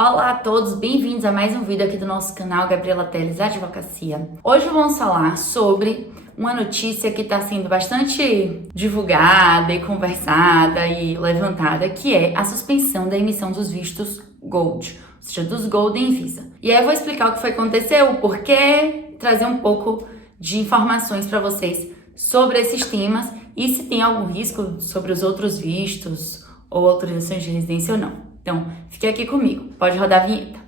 Olá a todos, bem-vindos a mais um vídeo aqui do nosso canal Gabriela Teles Advocacia. Hoje vamos falar sobre uma notícia que está sendo bastante divulgada e conversada e levantada, que é a suspensão da emissão dos vistos Gold, ou seja, dos Golden Visa. E aí eu vou explicar o que foi que aconteceu, o porquê, trazer um pouco de informações para vocês sobre esses temas e se tem algum risco sobre os outros vistos ou autorizações de residência ou não. Então, fique aqui comigo. Pode rodar a vinheta.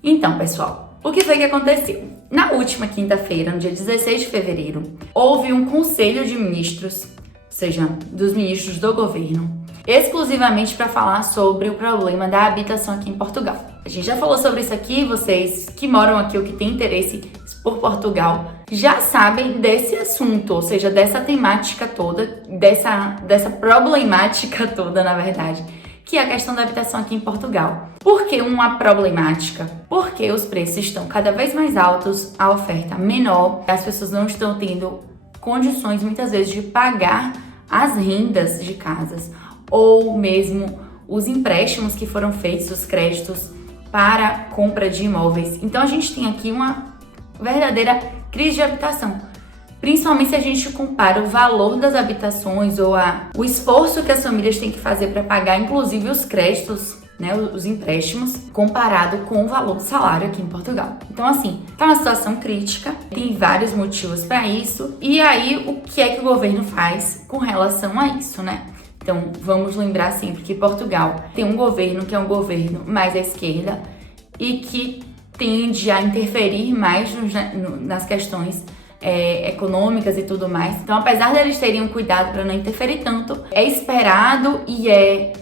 Então, pessoal, o que foi que aconteceu? Na última quinta-feira, no dia 16 de fevereiro, houve um conselho de ministros, ou seja, dos ministros do governo, exclusivamente para falar sobre o problema da habitação aqui em Portugal. A gente já falou sobre isso aqui, vocês que moram aqui ou que têm interesse por Portugal já sabem desse assunto, ou seja, dessa temática toda, dessa problemática toda, na verdade, que é a questão da habitação aqui em Portugal. Por que uma problemática? Porque os preços estão cada vez mais altos, a oferta menor, as pessoas não estão tendo condições, muitas vezes, de pagar as rendas de casas, ou mesmo os empréstimos que foram feitos, os créditos para compra de imóveis. Então a gente tem aqui uma verdadeira crise de habitação, principalmente se a gente compara o valor das habitações ou o esforço que as famílias têm que fazer para pagar, inclusive os créditos, né, os empréstimos, comparado com o valor do salário aqui em Portugal. Então, assim, tá uma situação crítica, tem vários motivos para isso, e aí o que é que o governo faz com relação a isso, né? Então, vamos lembrar sempre que Portugal tem um governo que é um governo mais à esquerda e que tende a interferir mais nas questões econômicas e tudo mais. Então, apesar deles terem um cuidado para não interferir tanto, é esperado e é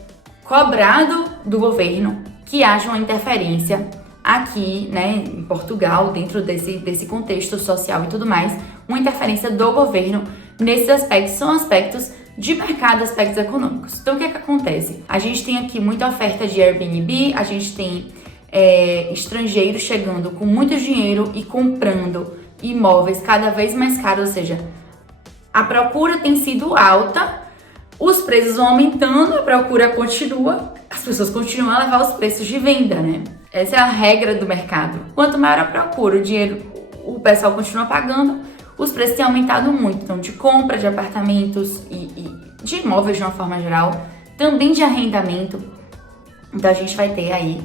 cobrado do governo que haja uma interferência aqui, né, em Portugal, dentro desse contexto social e tudo mais, uma interferência do governo nesses aspectos, são aspectos de mercado, aspectos econômicos. Então, o que é que acontece? A gente tem aqui muita oferta de Airbnb, a gente tem estrangeiros chegando com muito dinheiro e comprando imóveis cada vez mais caros, ou seja, a procura tem sido alta, os preços vão aumentando, a procura continua, as pessoas continuam a levar os preços de venda, né? Essa é a regra do mercado. Quanto maior a procura, o pessoal continua pagando, os preços têm aumentado muito, então de compra de apartamentos e de imóveis de uma forma geral, também de arrendamento. Então a gente vai ter aí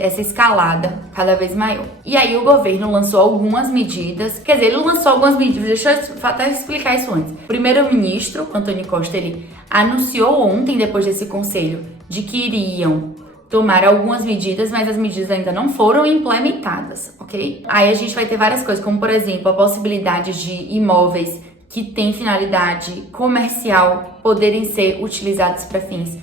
essa escalada cada vez maior. E aí o governo lançou algumas medidas, quer dizer, ele lançou algumas medidas, deixa eu até explicar isso antes. O primeiro-ministro, António Costa, ele anunciou ontem, depois desse conselho, de que iriam tomar algumas medidas, mas as medidas ainda não foram implementadas, ok? Aí a gente vai ter várias coisas, como por exemplo, a possibilidade de imóveis que têm finalidade comercial poderem ser utilizados para fins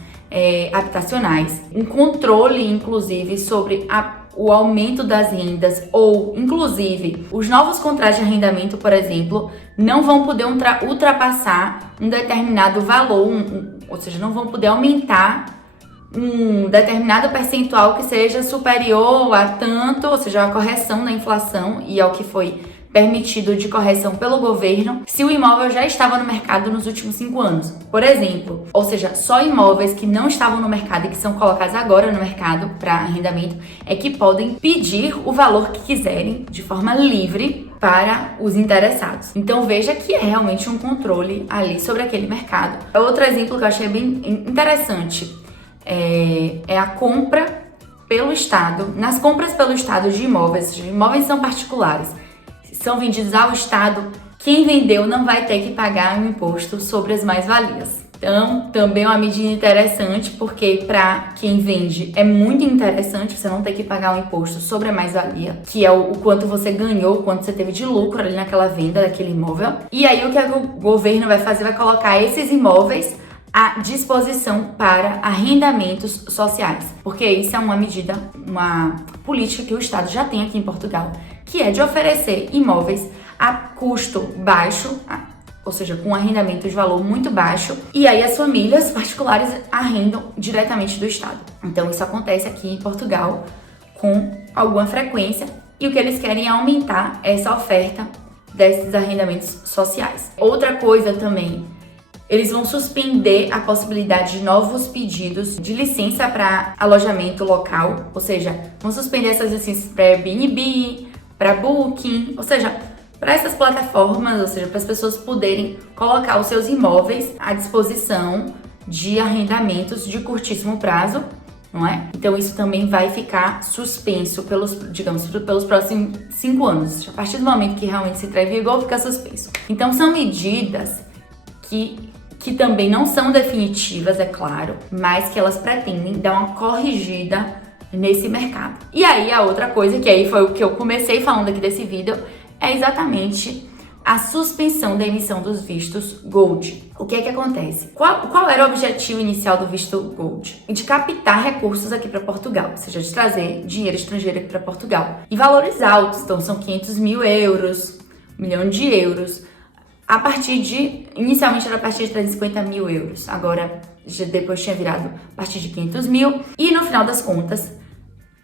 habitacionais, um controle, inclusive, sobre o aumento das rendas ou, inclusive, os novos contratos de arrendamento, por exemplo, não vão poder ultrapassar um determinado valor, ou seja, não vão poder aumentar um determinado percentual que seja superior a tanto, ou seja, a correção da inflação e ao que foi permitido de correção pelo governo, se o imóvel já estava no mercado nos últimos 5 anos, por exemplo. Ou seja, só imóveis que não estavam no mercado e que são colocados agora no mercado para arrendamento é que podem pedir o valor que quiserem de forma livre para os interessados. Então veja que é realmente um controle ali sobre aquele mercado. Outro exemplo que eu achei bem interessante é a compra pelo Estado. Nas compras pelo Estado de imóveis são particulares, são vendidos ao Estado, quem vendeu não vai ter que pagar um imposto sobre as mais-valias. Então, também é uma medida interessante, porque para quem vende é muito interessante você não ter que pagar um imposto sobre a mais-valia, que é o quanto você ganhou, o quanto você teve de lucro ali naquela venda daquele imóvel. E aí o que o governo vai fazer? Vai colocar esses imóveis à disposição para arrendamentos sociais, porque isso é uma medida, uma política que o Estado já tem aqui em Portugal, que é de oferecer imóveis a custo baixo, ou seja, com arrendamento de valor muito baixo, e aí as famílias particulares arrendam diretamente do Estado. Então isso acontece aqui em Portugal com alguma frequência, e o que eles querem é aumentar essa oferta desses arrendamentos sociais. Outra coisa também eles vão suspender a possibilidade de novos pedidos de licença para alojamento local, ou seja, vão suspender essas licenças para Airbnb, para Booking, ou seja, para essas plataformas, ou seja, para as pessoas poderem colocar os seus imóveis à disposição de arrendamentos de curtíssimo prazo, não é? Então isso também vai ficar suspenso pelos próximos 5 anos. A partir do momento que realmente se entrar em vigor, fica suspenso. Então são medidas que também não são definitivas, é claro, mas que elas pretendem dar uma corrigida nesse mercado. E aí a outra coisa, que aí foi o que eu comecei falando aqui desse vídeo, é exatamente a suspensão da emissão dos vistos Gold. O que é que acontece? Qual era o objetivo inicial do visto Gold? De captar recursos aqui para Portugal, ou seja, de trazer dinheiro estrangeiro aqui para Portugal. E valores altos, então são 500 mil euros, 1 milhão de euros, inicialmente era a partir de 350 mil euros, agora depois tinha virado a partir de 500 mil. E no final das contas,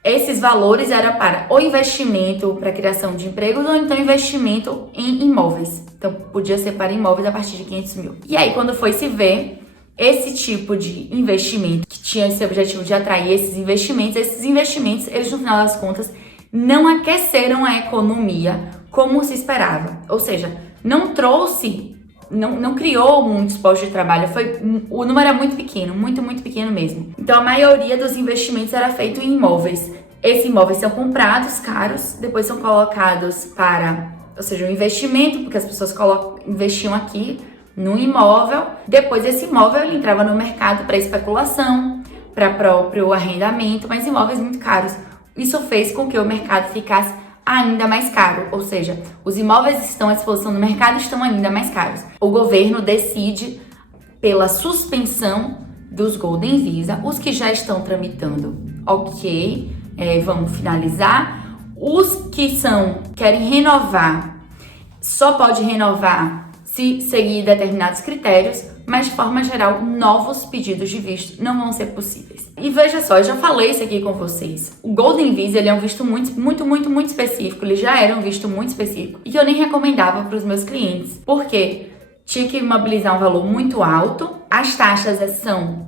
esses valores eram para o investimento para a criação de empregos ou então investimento em imóveis. Então, podia ser para imóveis a partir de 500 mil. E aí, quando foi se ver esse tipo de investimento, que tinha esse objetivo de atrair esses investimentos, eles, no final das contas, não aqueceram a economia como se esperava. Ou seja, não criou muitos postos de trabalho, o número é muito pequeno, muito pequeno mesmo. Então a maioria dos investimentos era feito em imóveis. Esses imóveis são comprados caros, depois são colocados ou seja, um investimento, porque as pessoas investiam aqui no imóvel, depois esse imóvel ele entrava no mercado para especulação, para próprio arrendamento, mas imóveis muito caros. Isso fez com que o mercado ficasse ainda mais caro, ou seja, os imóveis que estão à disposição no mercado estão ainda mais caros. O governo decide pela suspensão dos Golden Visa, os que já estão tramitando, vamos finalizar. Os que querem renovar, só pode renovar se seguir determinados critérios, mas de forma geral, novos pedidos de visto não vão ser possíveis. E veja só, eu já falei isso aqui com vocês. O Golden Visa, ele é um visto muito específico, ele já era um visto muito específico e que eu nem recomendava para os meus clientes, porque tinha que mobilizar um valor muito alto, as taxas eram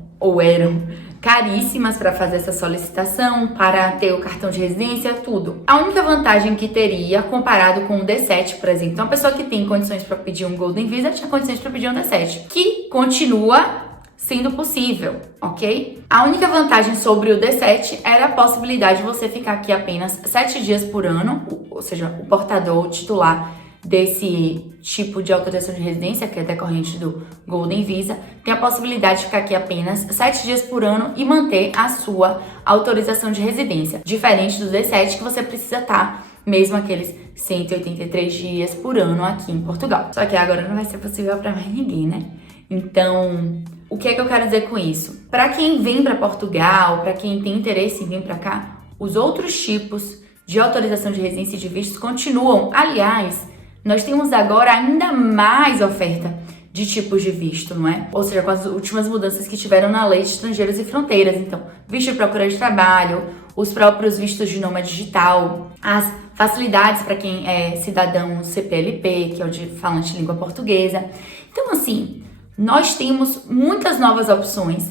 caríssimas para fazer essa solicitação, para ter o cartão de residência, tudo. A única vantagem que teria, comparado com o D7, por exemplo, então uma pessoa que tem condições para pedir um Golden Visa tinha condições para pedir um D7, que continua sendo possível, ok? A única vantagem sobre o D7 era a possibilidade de você ficar aqui apenas 7 dias por ano, ou seja, o portador, o titular desse tipo de autorização de residência, que é decorrente do Golden Visa, tem a possibilidade de ficar aqui apenas 7 dias por ano e manter a sua autorização de residência. Diferente do D7, que você precisa estar mesmo aqueles 183 dias por ano aqui em Portugal. Só que agora não vai ser possível para mais ninguém, né? Então, o que é que eu quero dizer com isso? Para quem vem para Portugal, para quem tem interesse em vir para cá, os outros tipos de autorização de residência e de vistos continuam. Aliás, nós temos agora ainda mais oferta de tipos de visto, não é? Ou seja, com as últimas mudanças que tiveram na Lei de Estrangeiros e Fronteiras. Então, visto de procura de trabalho, os próprios vistos de nômade digital, as facilidades para quem é cidadão CPLP, que é o de falante de língua portuguesa. Então, assim, nós temos muitas novas opções.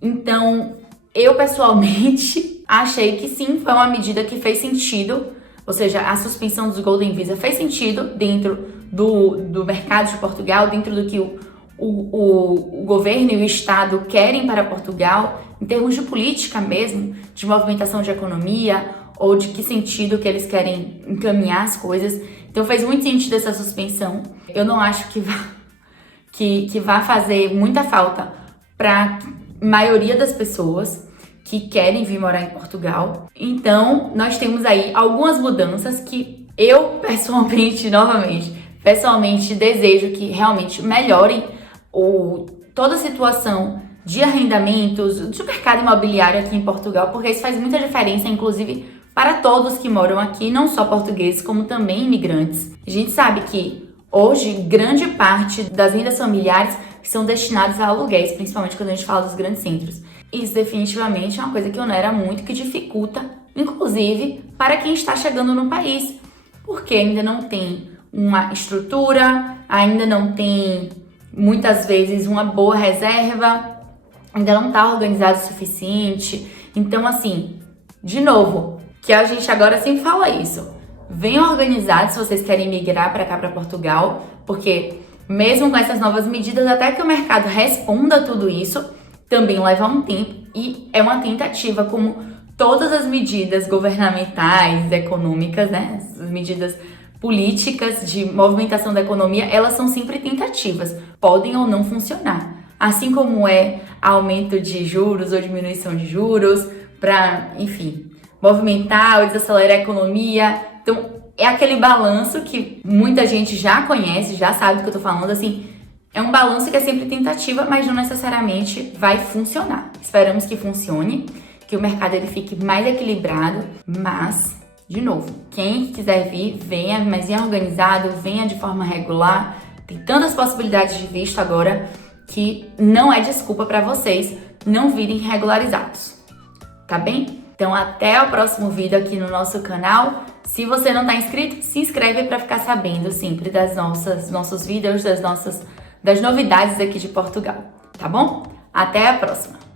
Então, eu pessoalmente achei que sim, foi uma medida que fez sentido. Ou seja, a suspensão dos Golden Visa fez sentido dentro do mercado de Portugal, dentro do que o governo e o Estado querem para Portugal, em termos de política mesmo, de movimentação de economia, ou de que sentido que eles querem encaminhar as coisas. Então fez muito sentido essa suspensão. Eu não acho que vá fazer muita falta para a maioria das pessoas que querem vir morar em Portugal. Então, nós temos aí algumas mudanças que eu, pessoalmente desejo que realmente melhorem toda a situação de arrendamentos, do mercado imobiliário aqui em Portugal, porque isso faz muita diferença, inclusive, para todos que moram aqui, não só portugueses, como também imigrantes. A gente sabe que hoje, grande parte das rendas familiares são destinadas a aluguéis, principalmente quando a gente fala dos grandes centros. Isso definitivamente é uma coisa que onera muito, que dificulta, inclusive, para quem está chegando no país, porque ainda não tem uma estrutura, ainda não tem muitas vezes uma boa reserva, ainda não tá organizado o suficiente. Então, assim, de novo, que a gente agora sempre fala isso. Venham organizados se vocês querem migrar para cá, para Portugal, porque mesmo com essas novas medidas, até que o mercado responda a tudo isso, também leva um tempo e é uma tentativa, como todas as medidas governamentais, econômicas, né? As medidas políticas de movimentação da economia, elas são sempre tentativas, podem ou não funcionar. Assim como é aumento de juros ou diminuição de juros, para, enfim, movimentar ou desacelerar a economia. Então, é aquele balanço que muita gente já conhece, já sabe do que eu tô falando, assim, é um balanço que é sempre tentativa, mas não necessariamente vai funcionar. Esperamos que funcione, que o mercado ele fique mais equilibrado, mas, de novo, quem quiser vir, venha, mas venha organizado, venha de forma regular. Tem tantas possibilidades de visto agora que não é desculpa para vocês não virem regularizados, tá bem? Então, até o próximo vídeo aqui no nosso canal. Se você não está inscrito, se inscreve para ficar sabendo sempre dos nossos vídeos, das novidades aqui de Portugal, tá bom? Até a próxima!